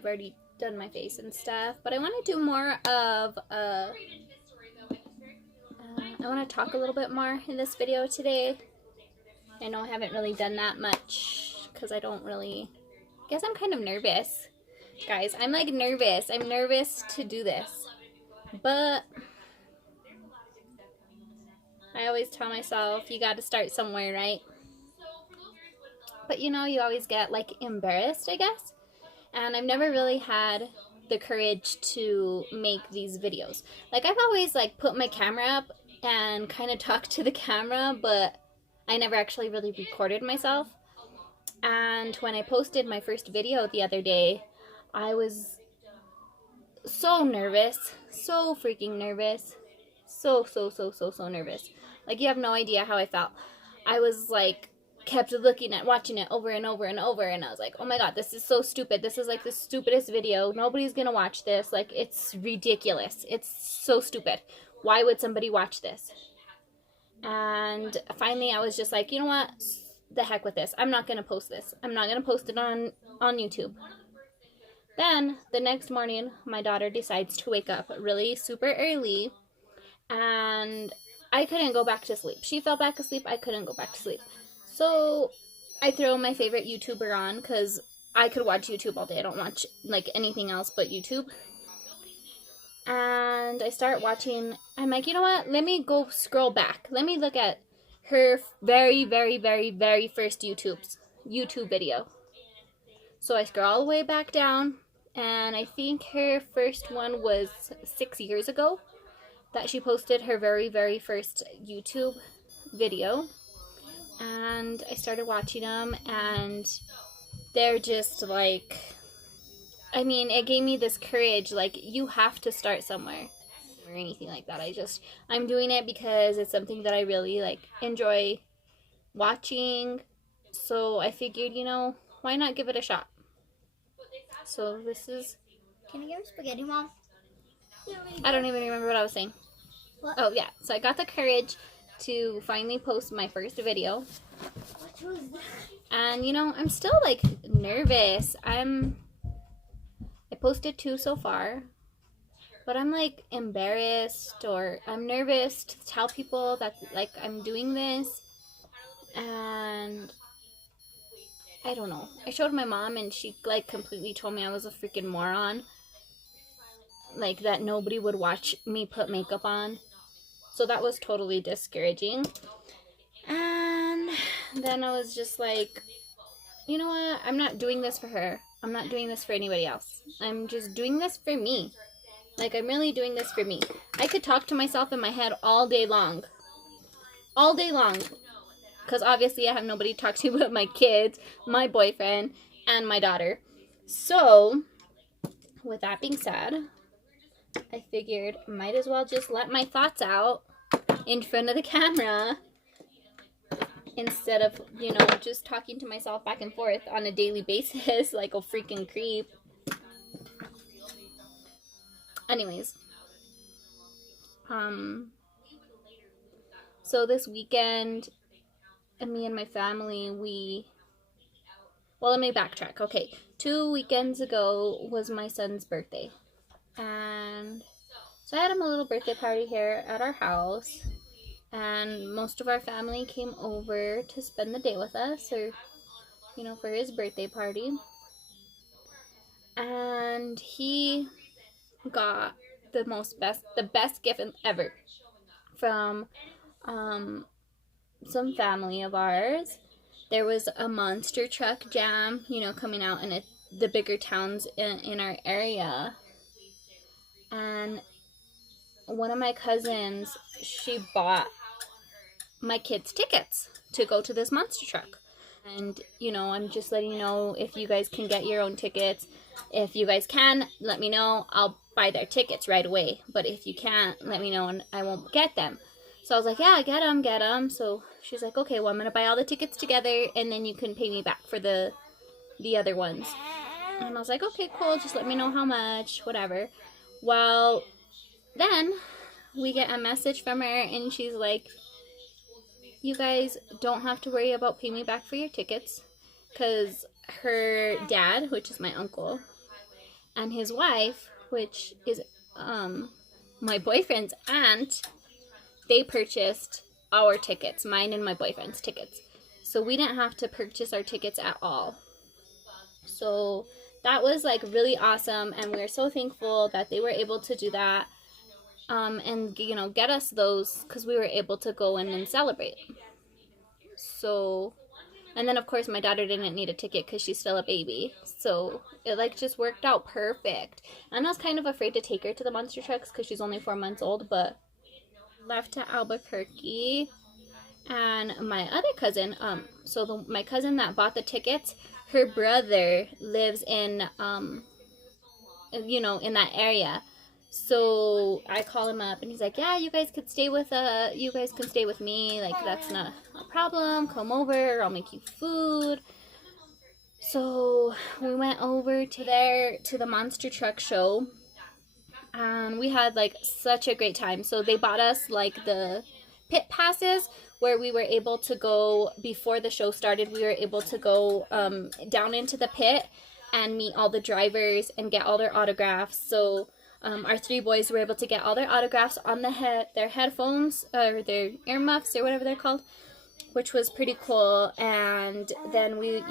I've already done my face and stuff, but I want to do more of I want to talk a little bit more in this video today. I know I haven't really done that much because I guess I'm kind of nervous. Guys, I'm like nervous. I'm nervous to do this. But I always tell myself, you got to start somewhere, right? But you know, you always get like embarrassed, I guess. And I've never really had the courage to make these videos. Like, I've always like put my camera up and kind of talked to the camera, but I never actually really recorded myself. And when I posted my first video the other day, I was so nervous, so freaking nervous, so nervous. Like, you have no idea how I felt. I was like, kept watching it over and over and over, and I was like, oh my god, this is so stupid. This is like the stupidest video. Nobody's gonna watch this. Like, it's ridiculous. It's so stupid. Why would somebody watch this? And finally I was just like, you know what? The heck with this. I'm not gonna post this. I'm not gonna post it on YouTube. Then the next morning, my daughter decides to wake up really super early, and I couldn't go back to sleep. She fell back asleep. I couldn't go back to sleep. So I throw my favorite YouTuber on because I could watch YouTube all day. I don't watch like anything else but YouTube. And I start watching. I'm like, you know what? Let me go scroll back. Let me look at her very first YouTube video. So I scroll all the way back down, and I think her first one was 6 years ago that she posted her very first YouTube video. And I started watching them, and they're just like, I mean, it gave me this courage, like, you have to start somewhere, or anything like that. I'm doing it because it's something that I really, like, enjoy watching, so I figured, you know, why not give it a shot? So this is... Can I get spaghetti, Mom? I don't even remember what I was saying. What? Oh, yeah, so I got the courage to finally post my first video. What was that? And, you know, I'm still, like, nervous. I posted 2 so far, but I'm, like, embarrassed, or I'm nervous to tell people that, like, I'm doing this. And I don't know. I showed my mom, and she, like, completely told me I was a freaking moron. Like, that nobody would watch me put makeup on. So that was totally discouraging. And then I was just like, you know what? I'm not doing this for her. I'm not doing this for anybody else. I'm just doing this for me. Like, I'm really doing this for me. I could talk to myself in my head all day long. All day long. Because obviously I have nobody to talk to but my kids, my boyfriend, and my daughter. So, with that being said, I figured I might as well just let my thoughts out in front of the camera instead of, you know, just talking to myself back and forth on a daily basis like a freaking creep. Anyways, so this weekend, me and my family, well, let me backtrack. Okay, 2 weekends ago was my son's birthday, and so I had him a little birthday party here at our house, and most of our family came over to spend the day with us, or, you know, for his birthday party. And he got the best gift ever from some family of ours. There was a monster truck jam, you know, coming out in the bigger towns in our area. And one of my cousins, she bought my kids tickets to go to this monster truck. And, you know, I'm just letting you know, if you guys can get your own tickets. If you guys can, let me know. I'll buy their tickets right away. But if you can't, let me know and I won't get them. So I was like, yeah, get them. So she's like, okay, well, I'm going to buy all the tickets together, and then you can pay me back for the other ones. And I was like, okay, cool. Just let me know how much, whatever. Well, then we get a message from her, and she's like, you guys don't have to worry about paying me back for your tickets, because her dad, which is my uncle, and his wife, which is my boyfriend's aunt, they purchased our tickets, mine and my boyfriend's tickets. So we didn't have to purchase our tickets at all. So that was like really awesome, and we're so thankful that they were able to do that, and you know, get us those, because we were able to go in and celebrate. So, and then of course my daughter didn't need a ticket because she's still a baby, so it like just worked out perfect. And I was kind of afraid to take her to the monster trucks because she's only 4 months old, but left to Albuquerque. And my other cousin, my cousin that bought the tickets, her brother lives in in that area. So I call him up and he's like, yeah, you guys can stay with me, like that's not a problem, come over, I'll make you food. So we went over to the monster truck show, and we had like such a great time. So they bought us like the pit passes, where we were able to go before the show started. We were able to go down into the pit and meet all the drivers and get all their autographs. So our 3 boys were able to get all their autographs on their headphones, or their earmuffs, or whatever they're called, which was pretty cool. And then we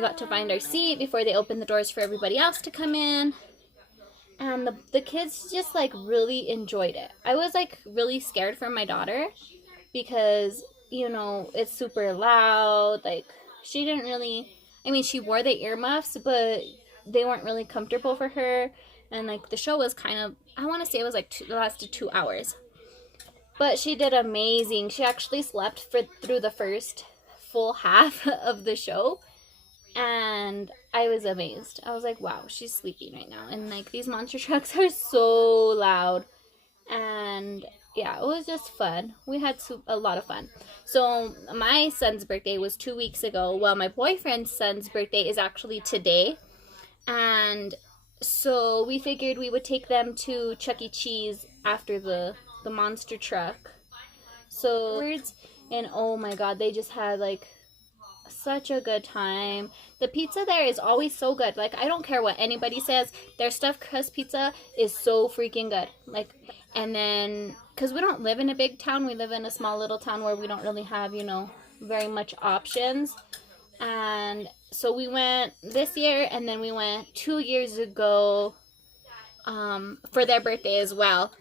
got to find our seat before they opened the doors for everybody else to come in. And the kids just like really enjoyed it. I was like really scared for my daughter because, it's super loud. Like, she didn't really, she wore the earmuffs, but they weren't really comfortable for her. And like the show was kind of, I want to say it was like lasted 2 hours. But she did amazing. She actually slept through the first full half of the show. And I was amazed. I was like, wow, she's sleeping right now. And like these monster trucks are so loud. And yeah, it was just fun. We had a lot of fun. So my son's birthday was 2 weeks ago. Well, my boyfriend's son's birthday is actually today. And so we figured we would take them to Chuck E. Cheese after the monster truck. So, and oh my god, they just had like such a good time. The pizza there is always so good. Like, I don't care what anybody says, their stuffed crust pizza is so freaking good. Like, and then, because we don't live in a big town, we live in a small little town where we don't really have, very much options. And so we went this year, and then we went 2 years ago for their birthday as well.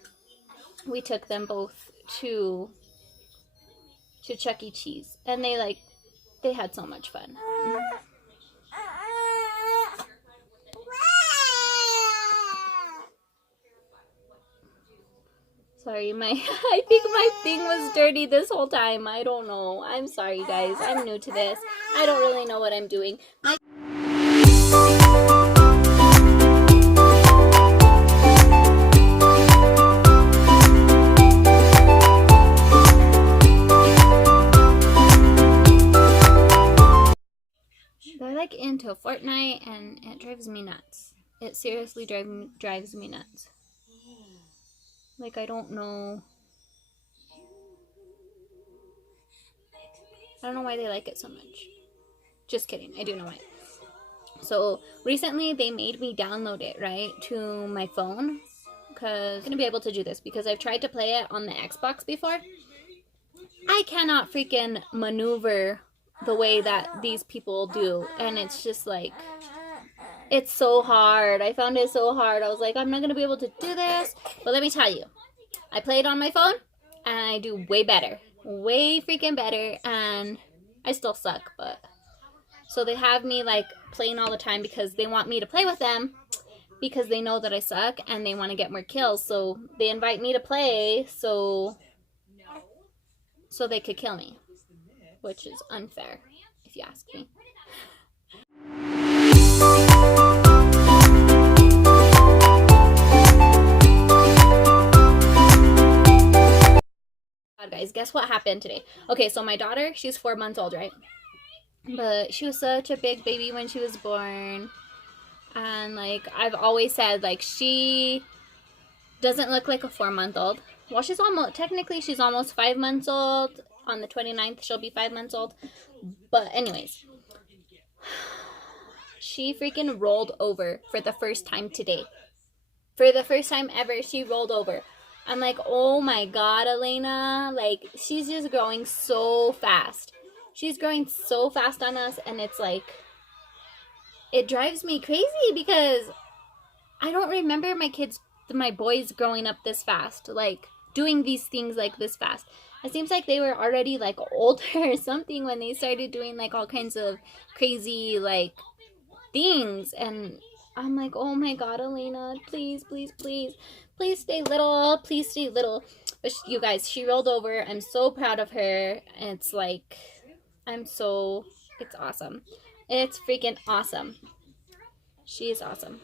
We took them both to Chuck E. Cheese, and they had so much fun. Sorry, I think my thing was dirty this whole time. I don't know. I'm sorry, guys. I'm new to this. I don't really know what I'm doing. They're like into Fortnite, and it drives me nuts. It seriously drives me nuts. Like, I don't know why they like it so much. Just kidding, I do know why. So recently they made me download it, right, to my phone, because I'm gonna be able to do this because I've tried to play it on the Xbox before. I cannot freaking maneuver the way that these people do, and it's just like, it's so hard. I found it so hard. I was like, I'm not gonna be able to do this. But let me tell you, I play it on my phone and I do way better, way freaking better, and I still suck. But so they have me like playing all the time because they want me to play with them, because they know that I suck and they want to get more kills. So they invite me to play so they could kill me, which is unfair if you ask me. Guys, guess what happened today? Okay, so my daughter, she's 4 months old, right? But she was such a big baby when she was born. And like I've always said, like, she doesn't look like a 4-month-old. Well, she's almost 5 months old. On the 29th, she'll be 5 months old. But anyways, she freaking rolled over for the first time today. For the first time ever, she rolled over. I'm like, oh my God, Elena. Like, she's just growing so fast. She's growing so fast on us, and it's like, it drives me crazy because I don't remember my boys growing up this fast, like, doing these things like this fast. It seems like they were already, like, older or something when they started doing, like, all kinds of crazy, like, things. And I'm like, oh my God, Elena, please, please, please, please stay little. Please stay little. But you guys, she rolled over. I'm so proud of her. It's like, it's awesome. It's freaking awesome. She is awesome.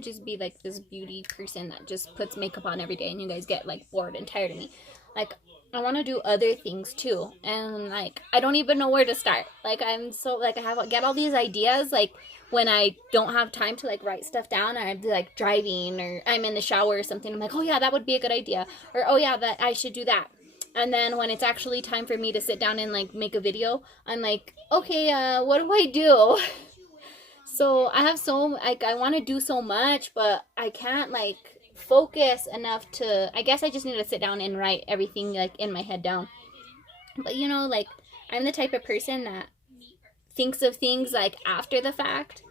Just be like this beauty person that just puts makeup on every day and you guys get like bored and tired of me. Like, I want to do other things too, and like I don't even know where to start. Like, I'm so like I get all these ideas like when I don't have time to like write stuff down, or I'm like driving or I'm in the shower or something. I'm like, oh yeah, that would be a good idea, or oh yeah, that I should do that. And then when it's actually time for me to sit down and like make a video, I'm like, okay, what do I do? So I have I want to do so much, but I can't like focus enough to, I guess I just need to sit down and write everything like in my head down. But you know, like, I'm the type of person that thinks of things like after the fact.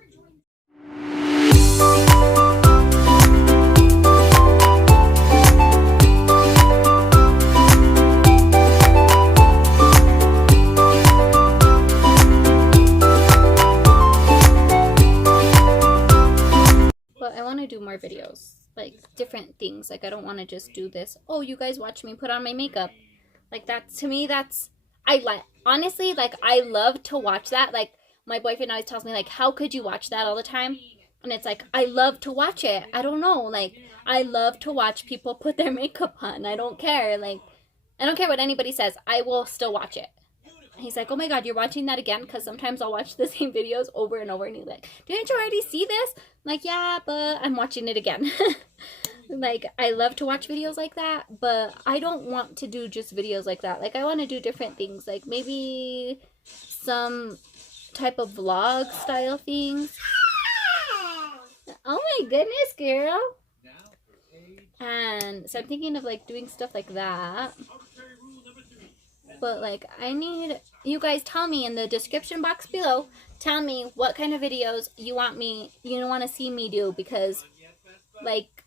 I want to do more videos, like different things. Like, I don't want to just do this, oh, you guys watch me put on my makeup. Like, that to me, honestly, like, I love to watch that. Like, my boyfriend always tells me, like, how could you watch that all the time? And it's like, I love to watch it. I don't know, like, I love to watch people put their makeup on. I don't care, like, I don't care what anybody says, I will still watch it. He's like, oh my God, you're watching that again? Because sometimes I'll watch the same videos over and over, and he's like, didn't you already see this? I'm like, yeah, but I'm watching it again. Like, I love to watch videos like that, but I don't want to do just videos like that. Like, I want to do different things, like maybe some type of vlog style things. Oh my goodness, girl. And so I'm thinking of like doing stuff like that. But like, I need you guys, tell me in the description box below, tell me what kind of videos you want to see me do, because like,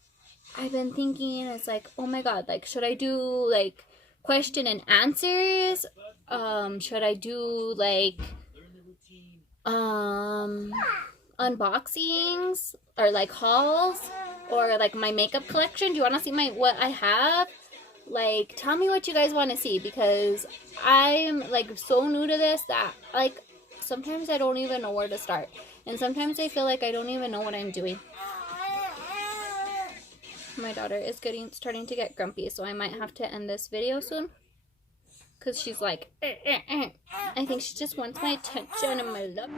I've been thinking, it's like, oh my God, like, should I do like question and answers? Should I do like unboxings or like hauls, or like my makeup collection? Do you want to see what I have? Like, tell me what you guys want to see, because I'm like so new to this that like sometimes I don't even know where to start, and sometimes I feel like I don't even know what I'm doing. My daughter is starting to get grumpy, so I might have to end this video soon, because she's like, I think she just wants my attention and my love.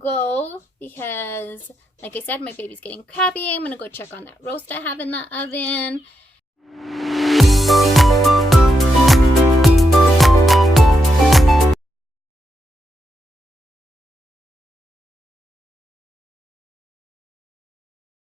Go, because like I said, my baby's getting crappy. I'm gonna go check on that roast I have in the oven.